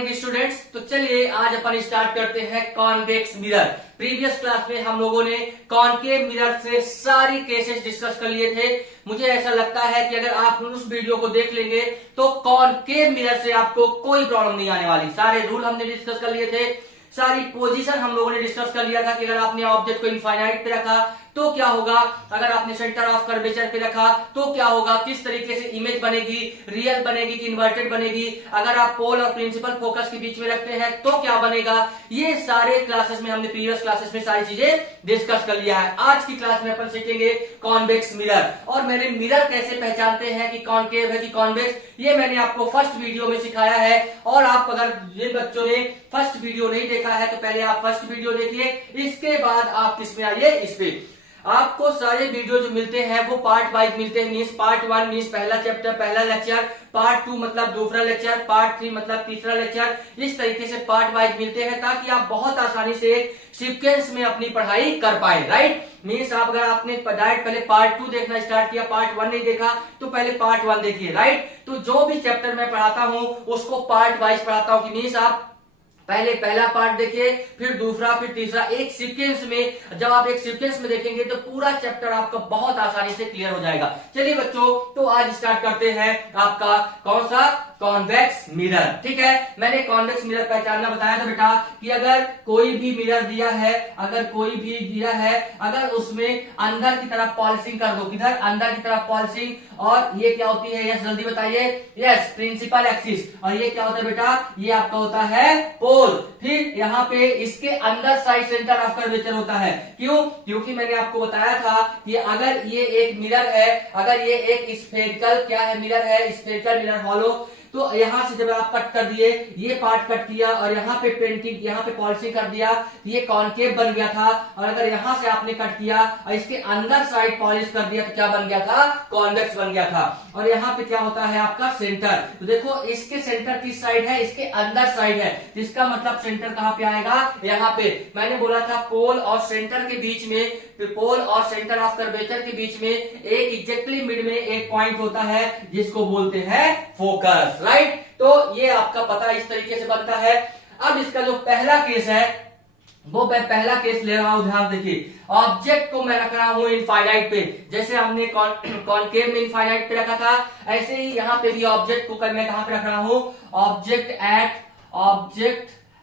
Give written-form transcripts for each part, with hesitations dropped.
Morning students. तो चलिए आज अपन स्टार्ट करते हैं कॉन्वेक्स मिरर। प्रीवियस क्लास में हम लोगों ने कॉन्केव मिरर से सारी केसेस डिस्कस कर लिए थे। मुझे ऐसा लगता है कि अगर आप उस वीडियो को देख लेंगे तो कॉन्केव मिरर से आपको कोई प्रॉब्लम नहीं आने वाली। सारे रूल हमने डिस्कस कर लिए थे, सारी पोजीशन हम लोगों ने डिस्कस कर लिया था कि अगर आपने ऑब्जेक्ट को इनफाइनाइट पे रखा तो क्या होगा, अगर आपने सेंटर ऑफ कर्वेचर पे रखा तो क्या होगा, किस तरीके से इमेज बनेगी, रियल बनेगी कि इन्वर्टेड बनेगी, अगर आप पोल और प्रिंसिपल फोकस के बीच में रखते हैं तो क्या बनेगा। ये सारे क्लासेस में हमने प्रीवियस क्लासेस में सारी चीजें डिस्कस कर लिया है। आज की क्लास में अपन सीखेंगे कॉन्वेक्स मिरर। और मैंने मिरर कैसे पहचानते हैं कि कॉन्केव है कि कॉन्वेक्स, ये मैंने आपको फर्स्ट वीडियो में सिखाया है। और आप अगर जिन बच्चों ने फर्स्ट वीडियो नहीं देखा है तो पहले आप फर्स्ट वीडियो देखिए, इसके बाद आप किसमें आइए, इस पे। आपको सारे वीडियो जो मिलते हैं वो पार्ट वाइज मिलते हैं। मींस पार्ट 1 मींस पहला चैप्टर पहला लेक्चर, पार्ट 2 मतलब दूसरा लेक्चर, पार्ट 3 मतलब तीसरा लेक्चर। इस तरीके से पार्ट वाइज मिलते हैं ताकि आप बहुत आसानी से सीक्वेंस में अपनी पढ़ाई कर पाए। राइट, मींस आप अगर आपने डायरेक्ट पहले पार्ट 2 देखना स्टार्ट किया, पार्ट 1 नहीं देखा तो पहले पार्ट 1 देखिए। राइट, तो जो भी चैप्टर मैं पढ़ाता हूं उसको पार्ट वाइज पढ़ाता हूं कि मींस आप पहले पहला पार्ट देखिए, फिर दूसरा, फिर तीसरा, एक सीक्वेंस में। जब आप एक सीक्वेंस में देखेंगे तो पूरा चैप्टर आपका बहुत आसानी से क्लियर हो जाएगा। चलिए बच्चों, तो आज स्टार्ट करते हैं आपका कौन सा, कॉन्वेक्स मिरर। ठीक है, मैंने कॉन्वेक्स मिरर पहचानना बताया था बेटा कि अगर कोई भी मिरर दिया है, अगर कोई भी दिया है, अगर उसमें अंदर की तरफ पॉलिशिंग कर दो, किधर, अंदर की तरफ पॉलिशिंग, और ये क्या होती है, यस जल्दी बताइए, यस प्रिंसिपल एक्सिस। और ये क्या होता है बेटा, ये आपका होता है पोल। फिर यहाँ पे इसके अंदर साइड सेंटर ऑफ कर्वेचर होता है। क्यों, क्योंकि मैंने आपको बताया था कि अगर ये एक मिरर है, अगर ये एक स्फेरिकल क्या है, मिरर है, स्फेरिकल मिरर हॉलो, तो यहां से जब आप कट कर दिए, ये पार्ट कट किया और यहाँ पे पेंटिंग, यहाँ पे पॉलिशिंग कर दिया, ये कॉन्केव बन गया था। और अगर यहां से आपने कट किया और इसके अंदर साइड पॉलिश कर दिया तो क्या बन गया था, कॉन्वेक्स बन गया था। और यहाँ पे क्या होता है आपका सेंटर। तो देखो इसके सेंटर किस साइड है, इसके अंदर साइड है, जिसका मतलब सेंटर कहाँ पे आएगा, यहाँ पे। मैंने बोला था पोल और सेंटर के बीच में, पोल और सेंटर ऑफ कर्वेचर के बीच में एक एग्जैक्टली मिड में एक पॉइंट होता है जिसको बोलते हैं फोकस। राइट, तो ये आपका पता इस तरीके से बनता है। अब इसका जो पहला केस है वो मैं पहला केस ले रहा हूं, ध्यान देखिए। ऑब्जेक्ट को मैं रख रहा हूं इनफाइनाइट पे, जैसे हमने कॉन्केव में इनफाइनाइट पे रखा था, ऐसे ही यहां पे भी ऑब्जेक्ट को मैं कहां पे रख रहा हूं, ऑब्जेक्ट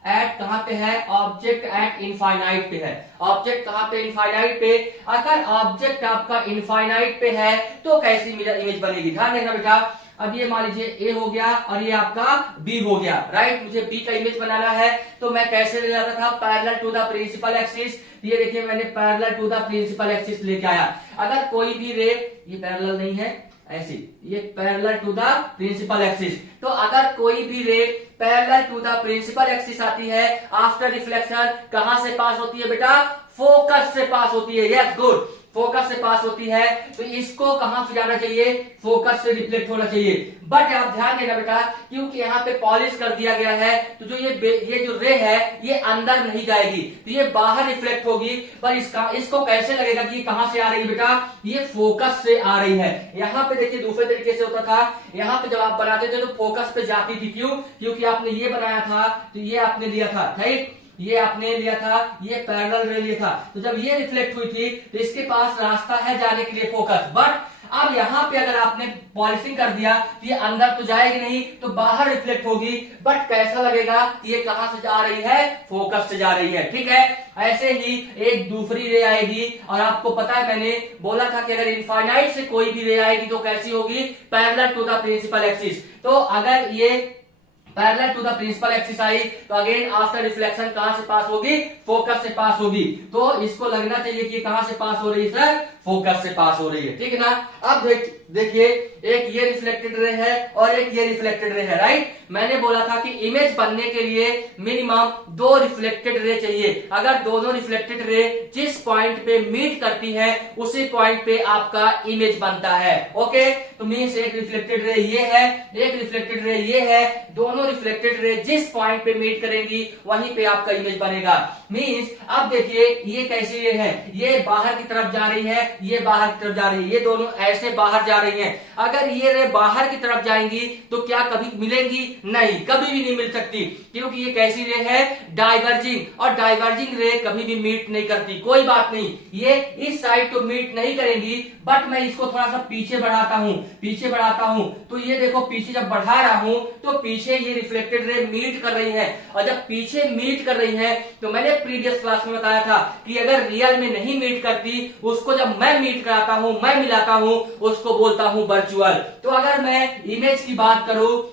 एट कहां पे है, ऑब्जेक्ट एट इनफाइनाइट पे है। ऑब्जेक्ट कहां पे, इनफाइनाइट पे। अगर ऑब्जेक्ट आपका इनफाइनाइट पे है तो कैसी मिरर इमेज बनेगी, ध्यान देना बेटा। अब ये मान लीजिए ए हो गया और ये आपका बी हो गया। राइट, मुझे बी का इमेज बनाना है तो मैं कैसे ले जाता था, parallel to the principal axis. ये देखिए मैंने parallel to the principal axis लेके आया। अगर कोई भी रे, ये पैरेलल नहीं है, ऐसी, ये parallel to the principal axis. तो अगर कोई भी ray parallel to the principal axis आती है, आफ्टर रिफ्लेक्शन कहां से पास होती है बेटा, फोकस से पास होती है। यस गुड, फोकस से पास होती है तो इसको कहां से जाना चाहिए, फोकस से रिफ्लेक्ट होना चाहिए। बट आप ध्यान देना बेटा, क्योंकि यहाँ पे पॉलिश कर दिया गया है तो जो ये जो रे है ये अंदर नहीं जाएगी, तो ये बाहर रिफ्लेक्ट होगी। पर इसको कैसे लगेगा कि ये कहां से आ रही है बेटा, ये फोकस से आ रही है। यहाँ पे देखिए दूसरे तरीके से होता था, यहाँ पे जब आप बनाते थे तो फोकस पे जाती थी। क्यों, क्योंकि आपने ये बनाया था तो ये आपने लिया था, राइट, ये आपने लिया था, ये पैरेलल रे लिया था, तो जब ये रिफ्लेक्ट हुई थी तो इसके पास रास्ता है जाने के लिए फोकस। बट अब यहाँ पे अगर आपने पॉलिशिंग कर दिया तो ये अंदर तो जाएगी नहीं, तो बाहर रिफ्लेक्ट होगी। बट कैसा लगेगा, ये कहां से जा रही है, फोकस से जा रही है। ठीक है, ऐसे ही एक दूसरी रे आएगी और आपको पता है मैंने बोला था कि अगर इनफाइनाइट से कोई भी रे आएगी तो कैसी होगी, parallel to the principal axis. तो अगर ये parallel to the principal axis आई तो अगेन आफ्टर रिफ्लेक्शन कहां से पास होगी, फोकस से पास होगी। तो इसको लगना चाहिए कि कहां से पास हो रही है सर, फोकस से पास हो रही है। ठीक है ना। अब देखिए एक ये रिफ्लेक्टेड रे है और एक ये रिफ्लेक्टेड रे है। राइट, मैंने बोला था कि इमेज बनने के लिए मिनिमम 2 रिफ्लेक्टेड रे चाहिए। अगर दोनों रिफ्लेक्टेड रे जिस पॉइंट पे मीट करती है उसी पॉइंट पे आपका इमेज बनता है। ओके, तो मीन्स एक रिफ्लेक्टेड रे ये है, एक रिफ्लेक्टेड रे ये है, दोनों रिफ्लेक्टेड रे जिस पॉइंट पे मीट करेंगी वहीं पे आपका इमेज बनेगा। मीन्स अब देखिए ये कैसी रे है, ये बाहर की तरफ जा रही है ये बाहर की तरफ जा रही है, ये दोनों ऐसे बाहर जा रही हैं। अगर ये रे बाहर की तरफ जाएंगी तो क्या कभी मिलेंगी? नहीं, कभी भी नहीं मिल सकती, क्योंकि ये कैसी रे है? डाइवर्जिंग, और डाइवर्जिंग रे कभी भी मीट नहीं करती। कोई बात नहीं, ये इस साइड तो मीट नहीं करेंगी, बट मैं इसको थोड़ा सा पीछे बढ़ाता हूं, पीछे बढ़ाता हूं तो ये देखो पीछे जब बढ़ा रहा हूं तो पीछे ये रिफ्लेक्टेड रे मीट कर रही है। और जब पीछे मीट कर रही है तो मैंने प्रीवियस क्लास में बताया था कि अगर रियल में नहीं मीट करती, उसको जब मैं मीट कराता हूं, मैं मिलाता हूं, उसको बोलता हूं वर्चुअल। तो अगर मैं इमेज की बात करूं,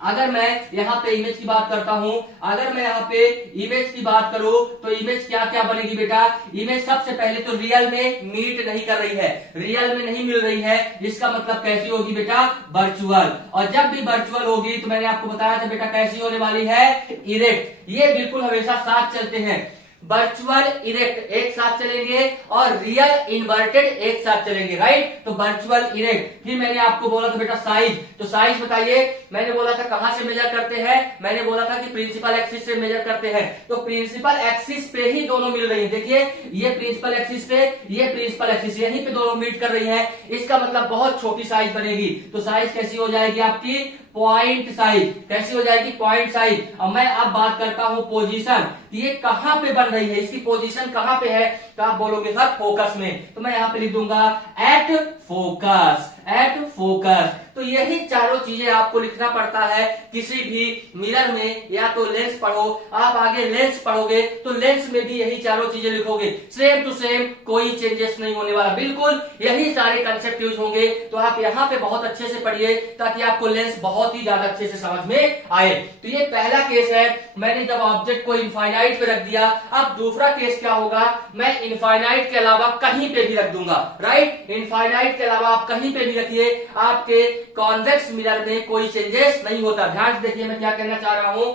अगर मैं यहाँ पे इमेज की बात करता हूं, अगर मैं यहाँ पे इमेज की बात करूं तो इमेज क्या क्या बनेगी बेटा? इमेज सबसे पहले तो रियल में मीट नहीं कर रही है, रियल में नहीं मिल रही है, इसका मतलब कैसी होगी बेटा? वर्चुअल। और जब भी वर्चुअल होगी तो मैंने आपको बताया था बेटा कैसी होने वाली है? इरेक्ट। ये बिल्कुल हमेशा साथ चलते हैं, वर्चुअल इरेक्ट एक साथ चलेंगे और रियल इन्वर्टेड एक साथ चलेंगे, राइट? तो वर्चुअल इरेक्ट। फिर मैंने आपको बोला था बेटा साइज, तो साइज बताइए। मैंने बोला था कहां से मेजर करते हैं? मैंने बोला था कि प्रिंसिपल एक्सिस से मेजर करते हैं। तो प्रिंसिपल एक्सिस पे ही दोनों मिल रही है। देखिए ये प्रिंसिपल एक्सिस पे, ये प्रिंसिपल एक्सिस, यहीं पे दोनों मीट कर रही है। इसका मतलब बहुत छोटी साइज बनेगी। तो साइज कैसी हो जाएगी आपकी? Point size. कैसी हो जाएगी? Point size. अब मैं अब बात करता हूं पोजीशन, ये कहां पे बन रही है, इसकी पोजीशन कहां पे है? तो आप बोलोगे सर फोकस में, तो मैं यहां पे लिख दूंगा एट फोकस, एट फोकस। तो यही चारों चीजें आपको लिखना पड़ता है किसी भी मिरर में। या तो लेंस पढ़ो, आप आगे लेंस पढ़ोगे तो लेंस में भी यही चारों चीजें लिखोगे, सेम टू सेम, कोई चेंजेस नहीं होने वाला, बिल्कुल यही सारे कंसेप्ट यूज होंगे। तो आप यहाँ पे बहुत अच्छे से पढ़िए ताकि आपको लेंस बहुत ही ज्यादा अच्छे से समझ में आए। तो ये पहला केस है, मैंने जब ऑब्जेक्ट को इनफाइनाइट पे रख दिया। अब दूसरा केस क्या होगा? मैं इनफाइनाइट के अलावा कहीं पे भी रख दूंगा, राइट? इनफाइनाइट के अलावा आप कहीं पे भी रखिए, आपके कॉन्वेक्स मिरर में कोई चेंजेस नहीं होता। ध्यान से देखिए मैं क्या कहना चाह रहा हूं।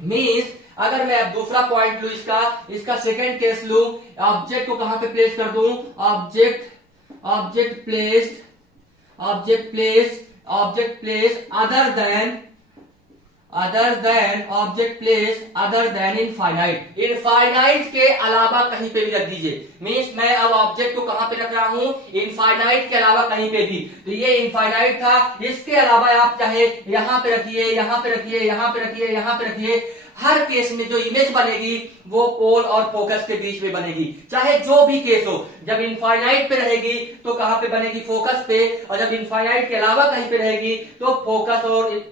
मीन्स अगर मैं अब दूसरा पॉइंट लू, इसका सेकंड केस लू, ऑब्जेक्ट को कहां पे प्लेस कर दूं? Object place other than infinite. Infinite के अलावा कहीं पे भी रख दीजिए। मीन्स मैं अब ऑब्जेक्ट को कहां पे रख रहा हूं? इनफाइनाइट के अलावा कहीं पे भी। तो ये इनफाइनाइट था, इसके अलावा आप चाहे यहां पे रखिए, यहां पे रखिए, यहां पे रखिए, यहां पे रखिए। हर केस में जो इमेज बनेगी वो पोल और फोकस के बीच में बनेगी, चाहे जो भी केस हो। जब इनफाइनाइट पे रहेगी तो कहां पे बनेगी? फोकस पे। और जब इनफाइनाइट के अलावा कहीं पे रहेगी तो फोकस और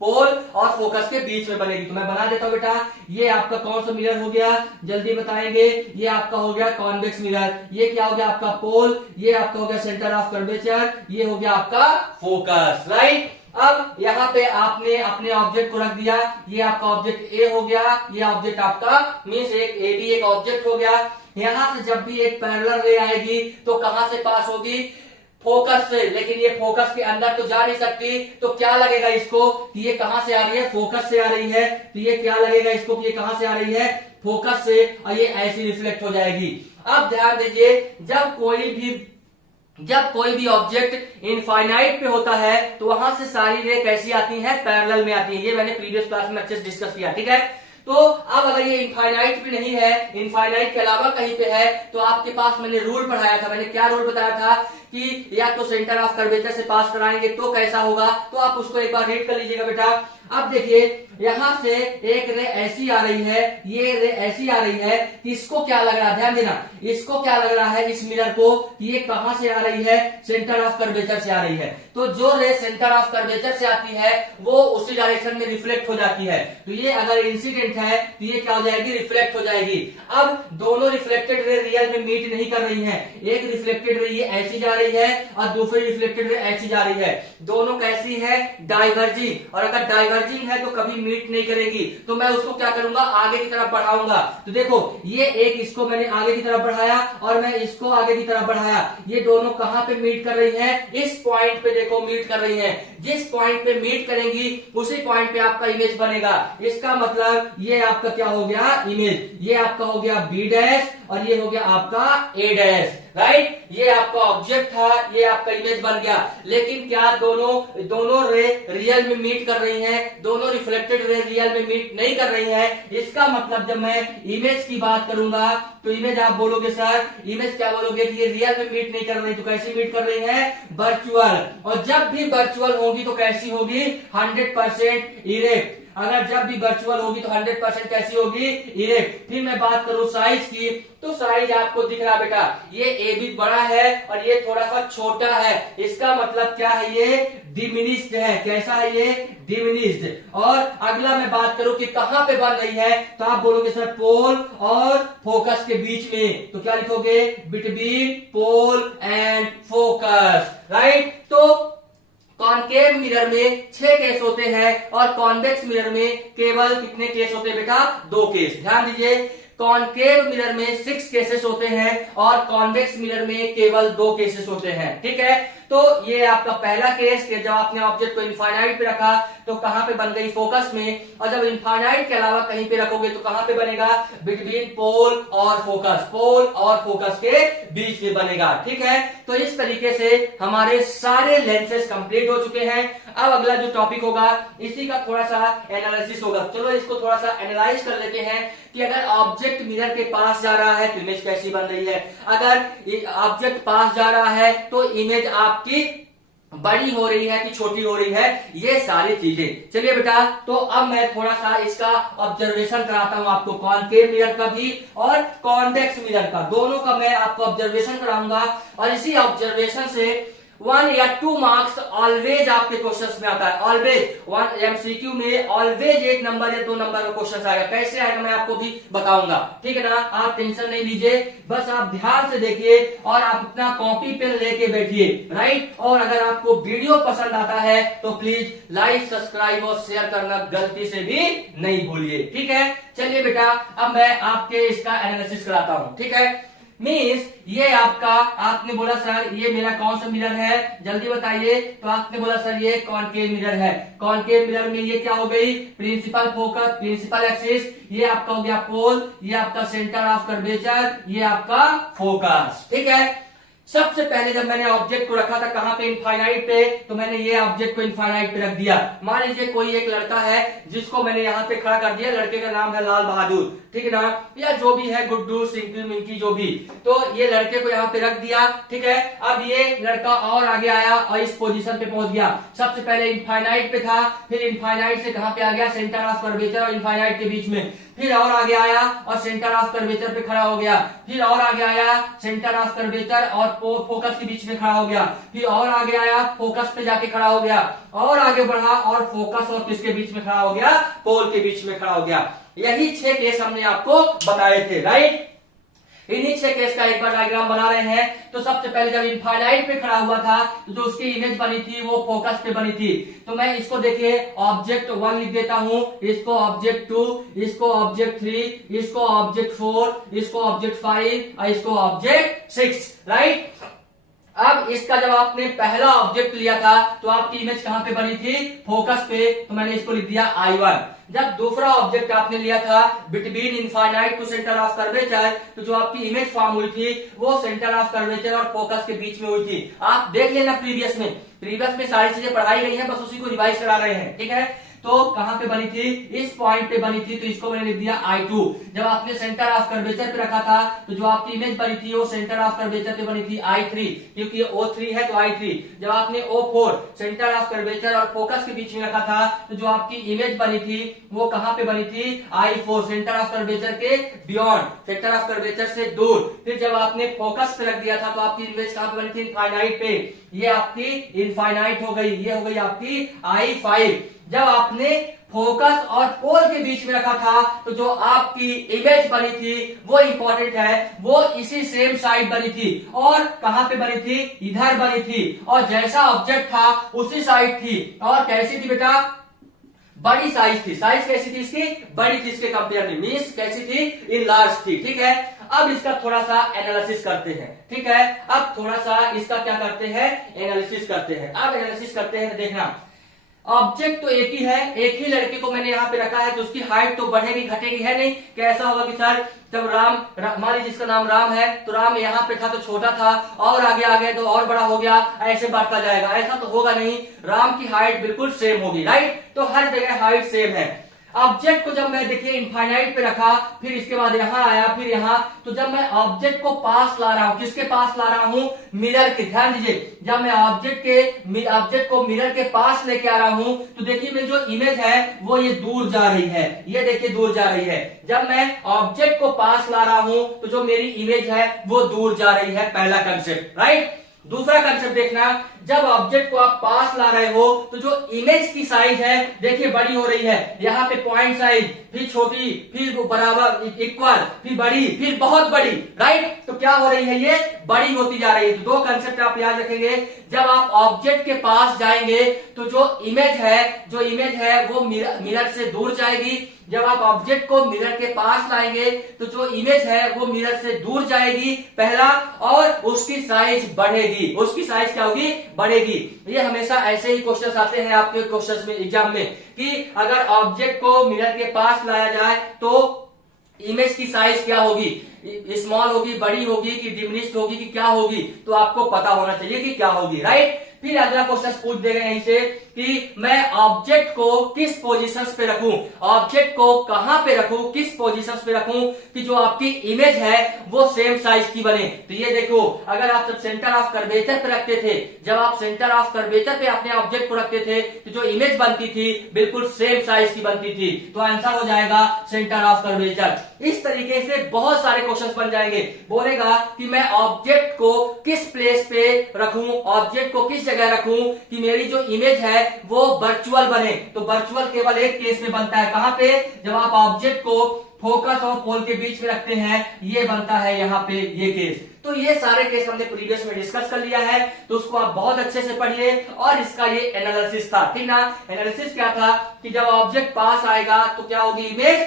पोल और फोकस के बीच में बनेगी। तो मैं बना देता हूं बेटा, ये आपका कौन सा मिरर हो गया? जल्दी बताएंगे। ये आपका हो गया कॉन्वेक्स मिरर। ये क्या हो गया? आपका पोल। ये आपका हो गया सेंटर ऑफ कर्वेचर। ये हो गया आपका फोकस, राइट? अब यहाँ पे आपने अपने ऑब्जेक्ट को रख दिया। ये आपका ऑब्जेक्ट ए हो गया, ये ऑब्जेक्ट आपका मीन्स एक ए बी एक ऑब्जेक्ट हो गया। यहां से जब भी एक पैरेलल रे आएगी तो कहां से पास होगी? फोकस से। लेकिन ये फोकस के अंदर तो जा नहीं सकती, तो क्या लगेगा इसको कि ये कहां से आ रही है? फोकस से आ रही है। तो ये क्या लगेगा इसको कि ये कहां से आ रही है? फोकस से, और ये ऐसी रिफ्लेक्ट हो जाएगी। अब ध्यान दीजिए, जब कोई भी ऑब्जेक्ट इनफाइनाइट पे होता है तो वहां से सारी रे कैसी आती है? पैरेलल में आती है। ये मैंने प्रीवियस क्लास में अच्छे से डिस्कस किया, ठीक है? तो अब अगर ये इनफाइनाइट पे नहीं है, इनफाइनाइट के अलावा कहीं पे है, तो आपके पास मैंने रूल पढ़ाया था। मैंने क्या रूल बताया था कि या तो सेंटर ऑफ कर्वेचर से पास कराएंगे तो कैसा होगा, तो आप उसको एक बार रीड कर लीजिएगा बेटा। अब देखिए यहां से एक रे ऐसी आ रही है, ये रे ऐसी आ रही है, इसको क्या लग रहा है? ध्यान देना, इसको क्या लग रहा है इस मिरर को कि ये कहां से आ रही है? सेंटर ऑफ कर्वेचर से आ रही है। तो जो रे सेंटर ऑफ कर्वेचर से आती है वो उसी डायरेक्शन में रिफ्लेक्ट हो जाती है। तो ये अगर इंसिडेंट है तो ये क्या हो जाएगी? रिफ्लेक्ट हो जाएगी। अब दोनों रिफ्लेक्टेड रे रियल में मीट नहीं कर रही है। एक रिफ्लेक्टेड रे ये ऐसी जा रही है और दूसरी रिफ्लेक्टेड रे ऐसी जा रही है। दोनों कैसी है? डाइवर्जिंग। और अगर डाइवर्जिंग है तो कभी मीट नहीं करेगी। तो मैं उसको क्या करूंगा? आगे की तरफ बढ़ाऊंगा। तो देखो ये एक, इसको मैंने आगे की तरफ बढ़ाया और मैं इसको आगे की तरफ बढ़ाया। ये दोनों कहां पे मीट कर रही है? इस पॉइंट पे देखो मीट कर रही है। जिस पॉइंट पे मीट करेंगी उसी पॉइंट पे आपका इमेज बनेगा। इसका मतलब ये आपका क्या हो गया? इमेज। ये आपका हो गया बी डैश और ये हो गया आपका ए डैश, राइट? ये आपका ऑब्जेक्ट ऑब्जेक्ट था ये आपका इमेज बन गया, लेकिन क्या दोनों रे रियल में मीट कर रही हैं? दोनों रिफ्लेक्टेड रे रियल में मीट नहीं कर रही हैं। इसका मतलब जब मैं इमेज की बात करूंगा तो इमेज आप बोलोगे सर इमेज क्या बोलोगे कि ये रियल में मीट नहीं कर रही, तो कैसी मीट कर रही है? वर्चुअल। और जब भी वर्चुअल होगी तो कैसी होगी? 100% इरेक्ट। अगर जब भी वर्चुअल होगी तो 100% कैसी होगी? इरेक्ट। फिर मैं बात करूं साइज की, तो साइज आपको दिख रहा बेटा, ये ए भी बड़ा है और ये थोड़ा सा छोटा है। इसका मतलब क्या है? ये डिमिनिश्ड है। कैसा है ये? डिमिनिश्ड। और अगला मैं बात करूं कि कहां पे बन रही है, तो आप बोलोगे सर पोल और फोकस के बीच में, तो क्या लिखोगे? Between pole and focus, right. तो कॉनकेव मिरर में 6 केस होते हैं और कॉन्वेक्स मिरर में केवल कितने केस होते हैं बेटा? 2 केस। ध्यान दीजिए, कॉनकेव मिरर में 6 केसेस होते हैं और कॉन्वेक्स मिरर में केवल 2 केसेस होते हैं। ठीक है, तो ये आपका पहला केस कि जब आपने ऑब्जेक्ट को इनफाइनाइट पे रखा तो कहां पे बन गई? फोकस में। और जब इनफाइनाइट के अलावा कहीं पे रखोगे तो कहां पे बनेगा? बिटवीन पोल और फोकस, पोल और फोकस के बीच में बनेगा। ठीक है, तो इस तरीके से हमारे सारे लेंसेज कंप्लीट हो चुके हैं। अब अगला जो टॉपिक होगा इसी का थोड़ा सा एनालिसिस होगा। चलो इसको थोड़ा सा एनालाइज कर लेते हैं कि अगर ऑब्जेक्ट मिरर के पास जा रहा है तो इमेज कैसी बन रही है, अगर ऑब्जेक्ट पास जा रहा है तो इमेज आपकी बड़ी हो रही है कि छोटी हो रही है, ये सारी चीजें। चलिए बेटा, तो अब मैं थोड़ा सा इसका ऑब्जर्वेशन कराता हूं आपको, कॉनकेव मिरर का भी और कॉन्वेक्स मिरर का, दोनों का मैं आपको ऑब्जर्वेशन कराऊंगा। और इसी ऑब्जर्वेशन से 1 या 2 मार्क्स ऑलवेज आपके क्वेश्चंस में आता है। ऑलवेज 1 एमसीक्यू में ऑलवेज 1 नंबर या 2 नंबर का क्वेश्चन आएगा। कैसे आएगा मैं आपको भी बताऊंगा। ठीक है ना, आप टेंशन नहीं लीजिए, बस आप ध्यान से देखिए और आप अपना कॉपी पेन लेके बैठिए, राइट। और अगर आपको वीडियो पसंद आता है तो प्लीज लाइक, सब्सक्राइब और शेयर करना गलती से भी नहीं भूलिए। ठीक है, चलिए बेटा, अब मैं आपके इसका एनालिसिस कराता हूं। ठीक है, मीन्स ये आपका, आपने बोला सर ये मेरा कौन सा मिरर है, जल्दी बताइए। तो आपने बोला सर ये कॉनकेव मिरर है। कॉनकेव मिरर में ये क्या हो गई? प्रिंसिपल फोकस, प्रिंसिपल एक्सिस, ये आपका हो गया पोल, ये आपका सेंटर ऑफ कर्वेचर, ये आपका फोकस। ठीक है, सबसे पहले जब मैंने ऑब्जेक्ट को रखा था कहां पे? इनफाइनाइट पे, तो मैंने ये ऑब्जेक्ट को इनफाइनाइट पे रख दिया। मान लीजिए कोई एक लड़का है जिसको मैंने यहाँ पे खड़ा कर दिया, लड़के का नाम है लाल बहादुर, ठीक है ना, या जो भी है गुड्डू, सिंकी, मिंकी, जो भी, तो ये लड़के को यहाँ पे रख दिया। ठीक है, अब ये लड़का और आगे आया और इस पोजीशन पे पहुंच गया। सबसे पहले इनफाइनाइट पे था, फिर इनफाइनाइट से कहां पे आ गया? सेंटर ऑफ कर्वेचर और इनफाइनाइट के बीच में, फिर और आगे आया और सेंटर ऑफ कर्वेचर पे खड़ा हो गया, फिर और आगे आया सेंटर ऑफ कर्वेचर और फोकस के बीच में खड़ा हो गया, फिर और आगे आया फोकस पे जाके खड़ा हो गया, और आगे बढ़ा और फोकस और किसके बीच में खड़ा हो गया? पोल के बीच में खड़ा हो गया। यही 6 केस हमने आपको बताए थे, राइट। इन्हीं 6 केस का एक बार डायग्राम बना रहे हैं। तो सबसे पहले जब इनफाइनाइट पे खड़ा हुआ था तो जो उसकी इमेज बनी थी वो फोकस पे बनी थी। तो मैं इसको देखिए ऑब्जेक्ट 1 लिख देता हूं, इसको ऑब्जेक्ट 2, इसको ऑब्जेक्ट 3, इसको ऑब्जेक्ट 4, इसको ऑब्जेक्ट 5 और इसको ऑब्जेक्ट 6, राइट। अब इसका जब आपने पहला ऑब्जेक्ट लिया था तो आपकी इमेज कहां पे बनी थी? फोकस पे, तो मैंने इसको लिख दिया I1। जब दूसरा ऑब्जेक्ट आपने लिया था between infinite to centre of curvature, तो जो आपकी इमेज फॉर्म हुई थी वो सेंटर ऑफ कर्वेचर और फोकस के बीच में हुई थी। आप देख लेना प्रीवियस में सारी चीजें पढ़ाई गई हैं, बस उसी को रिवाइज करा रहे हैं। ठीक है, तो कहां पे बनी थी? इस पॉइंट पे बनी थी, तो इसको मैंने लिख दिया I2। जब आपने सेंटर ऑफ कर्वेचर पे रखा था तो जो आपकी इमेज बनी थी वो सेंटर ऑफ कर्वेचर पे बनी थी I3, क्योंकि ये O3 है तो I3। जब आपने O4 सेंटर ऑफ कर्वेचर और फोकस के बीच में रखा था तो जो आपकी इमेज बनी थी वो कहां पे बनी थी? I4, सेंटर ऑफ कर्वेचर के बियॉन्ड, सेंटर ऑफ कर्वेचर से दूर। फिर जब आपने फोकस पे रख दिया था तो आपकी इमेज कहां पे बनी थी? इनफाइनाइट पे, ये आपकी इनफाइनाइट हो गई, ये हो गई आपकी I5। जब आपने फोकस और पोल के बीच में रखा था तो जो आपकी इमेज बनी थी वो इंपॉर्टेंट है, वो इसी सेम साइड बनी थी। और कहां पे बनी थी? इधर बनी थी। और जैसा ऑब्जेक्ट था उसी साइड थी। और कैसी थी बेटा? बड़ी साइज थी। साइज कैसी थी इसकी? बड़ी थी इसके कंपेयर में, मीन्स कैसी थी? इनलार्ज थी। ठीक है, अब इसका थोड़ा सा एनालिसिस करते हैं। ठीक है, अब थोड़ा सा इसका क्या करते हैं? एनालिसिस करते हैं। अब एनालिसिस करते हैं, देखना ऑब्जेक्ट तो एक ही है, एक ही लड़के को मैंने यहाँ पे रखा है, तो उसकी हाइट तो बढ़ेगी घटेगी है नहीं। कैसा होगा कि सर जब मान लीजिए जिसका नाम राम है, तो राम यहाँ पे था तो छोटा था, और आगे आ गया तो और बड़ा हो गया, ऐसे बढ़ता जाएगा, ऐसा तो होगा नहीं। राम की हाइट बिल्कुल सेम होगी, राइट। तो हर जगह हाइट सेम है। ऑब्जेक्ट को जब मैं देखिए इनफाइनाइट पे रखा, फिर इसके बाद यहां आया, फिर यहां, तो जब मैं ऑब्जेक्ट को पास ला रहा हूं, किसके पास ला रहा हूं? मिरर के। ध्यान दीजिए, जब मैं ऑब्जेक्ट को मिरर के पास लेके आ रहा हूं, तो देखिए मेरी जो इमेज है वो ये दूर जा रही है, ये देखिए दूर जा रही है। जब मैं ऑब्जेक्ट को पास ला रहा हूं, तो जो मेरी इमेज है वो दूर जा रही है, पहला कंसेप्ट, राइट। दूसरा कंसेप्ट देखना, जब ऑब्जेक्ट को आप पास ला रहे हो, तो जो इमेज की साइज है देखिए बड़ी हो रही है। यहाँ पे पॉइंट साइज, फिर छोटी, फिर बराबर इक्वल, फिर बड़ी, फिर बहुत बड़ी, राइट। तो क्या हो रही है? ये बड़ी होती जा रही है। तो दो कंसेप्ट आप याद रखेंगे। जब आप ऑब्जेक्ट के पास जाएंगे तो जो इमेज है वो मिरर से दूर जाएगी। जब आप ऑब्जेक्ट को मिरर के पास लाएंगे तो जो इमेज है वो मिरर से दूर जाएगी, पहला, और उसकी साइज बढ़ेगी। उसकी साइज क्या होगी? बढ़ेगी। ये हमेशा ऐसे ही क्वेश्चंस आते हैं आपके क्वेश्चंस में, एग्जाम में, कि अगर ऑब्जेक्ट को मिरर के पास लाया जाए तो इमेज की साइज क्या होगी? स्मॉल होगी, बड़ी होगी, कि डिमिनिश्ड होगी, कि क्या होगी? तो आपको पता होना चाहिए कि क्या होगी, राइट। फिर अगला क्वेश्चन पूछ देगा यहीं से कि मैं ऑब्जेक्ट को किस पोजीशंस पे रखूं, ऑब्जेक्ट को कहां पे रखूं, किस पोजीशंस पे रखूं कि जो आपकी इमेज है वो सेम साइज की बने। तो ये देखो, अगर आप जब सेंटर ऑफ कर्वेचर पे रखते थे, जब आप सेंटर ऑफ कर्वेचर पे अपने ऑब्जेक्ट को रखते थे, तो जो इमेज बनती थी बिल्कुल सेम साइज की बनती थी। तो आंसर हो जाएगा सेंटर ऑफ कर्वेचर। इस तरीके से बहुत सारे क्वेश्चंस बन जाएंगे। बोलेगा कि मैं ऑब्जेक्ट को किस प्लेस पे रखूं, ऑब्जेक्ट को किस जगह रखूं कि मेरी जो इमेज है वो वर्चुअल बने। तो वर्चुअल केवल एक केस में बनता है, कहां पे? जब आप ऑब्जेक्ट को फोकस और पोल के बीच में रखते हैं, ये बनता है यहाँ पे ये केस। तो ये सारे केस हमने प्रीवियस में डिस्कस कर लिया है, तो उसको आप बहुत अच्छे से पढ़िए। और इसका ये एनालिसिस था, ठीक ना। एनालिसिस क्या था कि जब ऑब्जेक्ट पास आएगा तो क्या होगी? इमेज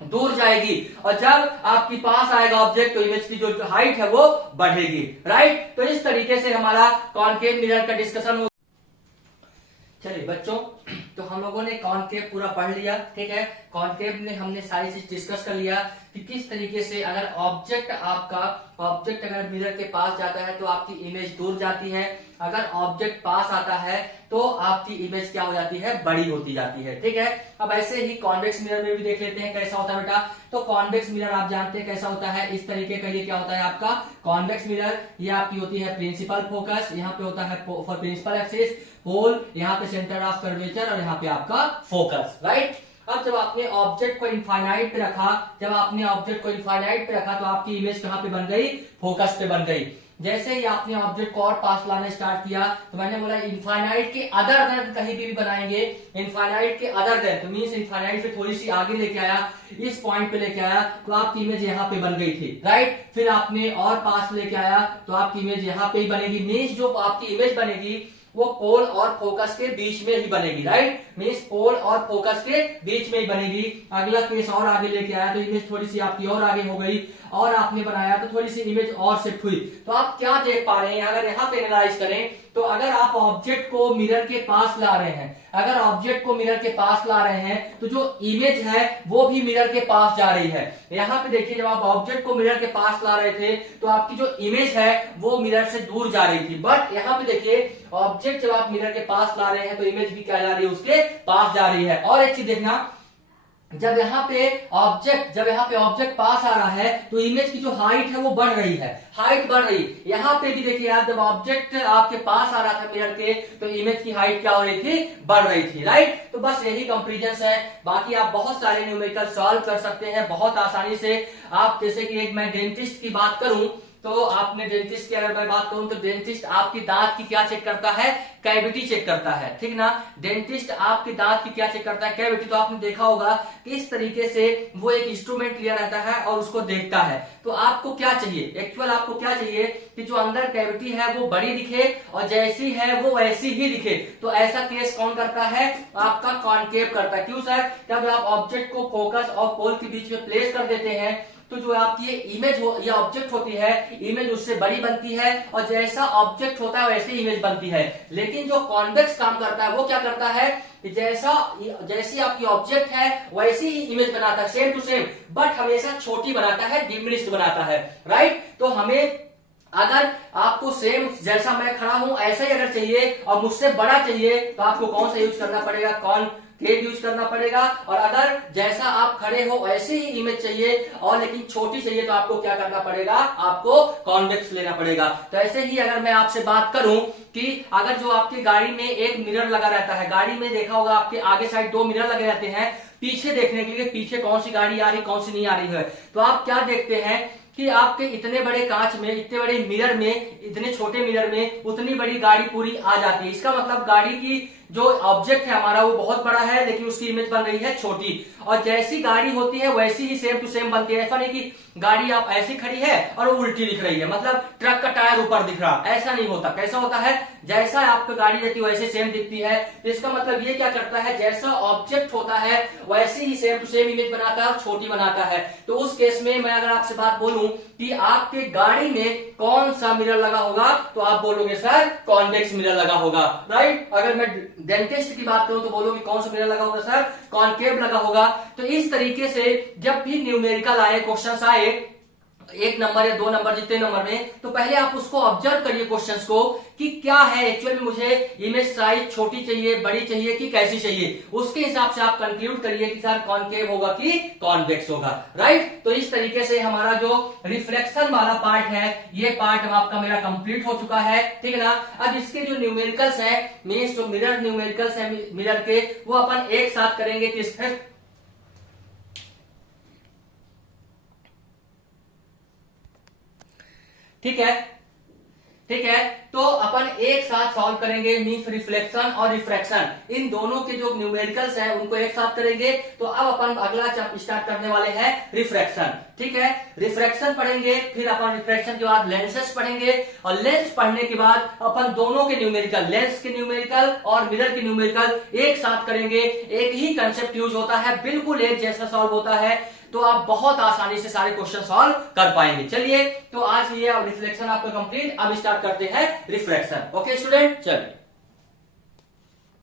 दूर जाएगी, और जब आपके पास आएगा ऑब्जेक्ट तो इमेज की जो हाइट है वो बढ़ेगी, राइट। तो इस तरीके से हमारा कॉनकेव मिरर का डिस्कशन हो। चलिए बच्चों, तो हम लोगों ने कॉनकेव पूरा पढ़ लिया, ठीक है। कॉनकेव में हमने सारी चीज डिस्कस कर लिया कि किस तरीके से अगर ऑब्जेक्ट अगर मिरर के पास जाता है तो आपकी इमेज दूर जाती है, अगर ऑब्जेक्ट पास आता है तो आपकी इमेज क्या हो जाती है? बड़ी होती जाती है, ठीक है। अब ऐसे ही कॉन्वेक्स मिरर में भी देख लेते हैं कैसा होता है बेटा। तो कॉन्वेक्स मिरर आप जानते हैं कैसा होता है, इस तरीके का। ये क्या होता है आपका कॉन्वेक्स मिरर? ये आपकी होती है प्रिंसिपल फोकस, यहाँ पे होता है फॉर प्रिंसिपल एक्सिस, पोल, यहाँ पे सेंटर ऑफ कर्वेचर, और यहाँ पे आपका फोकस, राइट। अब जब आपने ऑब्जेक्ट को इनफाइनाइट पे रखा, तो आपकी इमेज कहां पे बन गई? फोकस पे बन गई। जैसे ही आपने ऑब्जेक्ट को और पास लाना स्टार्ट किया, तो मैंने बोला इनफाइनाइट के अदर देन कहीं भी बनाएंगे, इनफाइनाइट के अदर देन, तो मींस इनफाइनाइट से थोड़ी सी आगे लेके आया, इस पॉइंट पे लेके आया, तो आपकी इमेज यहाँ पे बन गई थी, राइट। फिर आपने और पास लेके आया तो आपकी इमेज यहाँ पे ही बनेगी। मींस जो आपकी इमेज बनेगी वो पोल और फोकस के बीच में ही बनेगी, राइट। मींस पोल और फोकस के बीच में ही बनेगी। अगला केस और आगे लेके आया तो इमेज थोड़ी सी आपकी और आगे हो गई, और आपने बनाया तो थोड़ी सी इमेज और शिफ्ट हुई। तो आप क्या देख पा रहे हैं, अगर यहाँ पे एनालाइज करें तो अगर आप ऑब्जेक्ट को मिरर के पास ला रहे हैं, तो जो इमेज है वो भी मिरर के पास जा रही है। यहाँ पे देखिए, जब आप ऑब्जेक्ट को मिरर के पास ला रहे थे तो आपकी जो इमेज है वो मिरर से दूर जा रही थी, बट यहाँ पे देखिए ऑब्जेक्ट जब आप मिरर के पास ला रहे हैं तो इमेज भी क्या जा रही है? उसके पास जा रही है। और एक चीज देखना, जब यहाँ पे ऑब्जेक्ट पास आ रहा है तो इमेज की जो हाइट है वो बढ़ रही है, यहाँ पे भी देखिए आप, जब ऑब्जेक्ट आपके पास आ रहा था मिरर के, तो इमेज की हाइट क्या हो रही थी? बढ़ रही थी, राइट। तो बस यही कंपैरिजन है। बाकी आप बहुत सारे न्यूमेरिकल सॉल्व कर सकते हैं बहुत आसानी से। आप जैसे कि एक मैं डेंटिस्ट की बात करूं, तो आपने डेंटिस्ट की अगर मैं बात करूं तो डेंटिस्ट आपकी दांत की क्या चेक करता है? कैविटी चेक करता है, ठीक ना। डेंटिस्ट आपके दांत की क्या चेक करता है? कैविटी। तो आपने देखा होगा किस तरीके से वो एक इंस्ट्रूमेंट लिया रहता है और उसको देखता है। तो आपको क्या चाहिए, एक्चुअल आपको क्या चाहिए कि जो अंदर कैविटी है वो बड़ी दिखे और जैसी है वो वैसी ही दिखे। तो ऐसा केस कौन करता है? आपका कॉनकेव करता है। क्यों सर? जब आप ऑब्जेक्ट को फोकस और पोल के बीच में प्लेस कर देते हैं तो जो आपकी ये इमेज हो या ऑब्जेक्ट होती है, इमेज उससे बड़ी बनती है और जैसा ऑब्जेक्ट होता है वैसे इमेज बनती है। लेकिन जो कॉन्वेक्स काम करता है वो क्या करता है कि जैसी आपकी ऑब्जेक्ट है वैसी ही इमेज बनाता है, सेम टू सेम, बट हमेशा छोटी बनाता है, डिमिनिश्ड बनाता है, राइट। तो हमें अगर आपको सेम जैसा मैं खड़ा हूं ऐसा ही अगर चाहिए और मुझसे बड़ा चाहिए तो आपको कौन सा यूज करना पड़ेगा, कॉनकेव यूज करना पड़ेगा। और अगर जैसा आप खड़े हो ऐसे ही इमेज चाहिए और लेकिन छोटी चाहिए तो आपको क्या करना पड़ेगा, आपको कॉन्वेक्स लेना पड़ेगा। तो ऐसे ही अगर मैं आपसे बात करूं कि अगर जो आपकी गाड़ी में एक मिरर लगा रहता है, गाड़ी में देखा होगा आपके आगे साइड 2 मिरर लगे रहते हैं पीछे देखने के लिए, पीछे कौन सी गाड़ी आ रही कौन सी नहीं आ रही है, तो आप क्या देखते हैं कि आपके इतने बड़े कांच में, इतने बड़े मिरर में, इतने छोटे मिरर में उतनी बड़ी गाड़ी पूरी आ जाती है। इसका मतलब गाड़ी की जो ऑब्जेक्ट है हमारा वो बहुत बड़ा है लेकिन उसकी इमेज बन रही है छोटी, और जैसी गाड़ी होती है वैसी ही सेम टू सेम बनती है। ऐसा नहीं कि गाड़ी आप ऐसी खड़ी है और वो उल्टी दिख रही है, मतलब ट्रक का टायर ऊपर दिख रहा, ऐसा नहीं होता। कैसा होता है, जैसा आपकी गाड़ी रहती है वैसे सेम दिखती है। तो इसका मतलब ये क्या करता है, जैसा ऑब्जेक्ट होता है वैसे ही सेम टू सेम इमेज बनाता है और छोटी बनाता है। तो उस केस में मैं अगर आपसे बात बोलूं कि आपके गाड़ी में कौन सा मिरर लगा होगा तो आप बोलोगे सर कॉन्वेक्स मिरर लगा होगा, राइट। अगर मैं डेंटिस्ट की बात करूं तो बोलोगे कौन सा मिरर लगा होगा सर, कॉनकेव लगा होगा। तो इस तरीके से जब भी न्यूमेरिकल आए, क्वेश्चंस आए 1 नंबर या 2 नंबर जितने नंबर में, तो पहले आप उसको ऑब्जर्व करिए क्वेश्चंस को कि क्या है एक्चुअल में, मुझे इमेज साइज छोटी चाहिए, बड़ी चाहिए कि कैसी चाहिए, उसके हिसाब से आप कंक्लूड करिए कि सर कॉनकेव होगा कि कॉन्वेक्स होगा, राइट। तो इस तरीके से हमारा जो रिफ्लेक्शन वाला पार्ट है ये पार्ट आपका मेरा कंप्लीट हो चुका है, ठीक है ना। अब इसके जो न्यूमेरिकल्स है, मीन्स जो मिरर न्यूमेरिकल्स है मिरर के, वो अपन एक साथ करेंगे किस ठीक है, ठीक है। तो अपन एक साथ सॉल्व करेंगे, मीन्स रिफ्लेक्शन और रिफ्रैक्शन, इन दोनों के जो न्यूमेरिकल्स हैं उनको एक साथ करेंगे। तो अब अपन अगला स्टार्ट करने वाले हैं रिफ्रैक्शन, ठीक है। रिफ्रैक्शन पढ़ेंगे, फिर अपन रिफ्रैक्शन के बाद लेंसेस पढ़ेंगे, और लेंस पढ़ने के बाद अपन दोनों के न्यूमेरिकल, लेंस के न्यूमेरिकल और मिरर के न्यूमेरिकल एक साथ करेंगे। एक ही कंसेप्ट यूज होता है, बिल्कुल एक जैसा सॉल्व होता है, तो आप बहुत आसानी से सारे क्वेश्चन सॉल्व कर पाएंगे। चलिए, तो आज ये रिफ्लेक्शन आपका कंप्लीट, अब स्टार्ट करते हैं रिफ्रैक्शन। ओके स्टूडेंट, चलिए।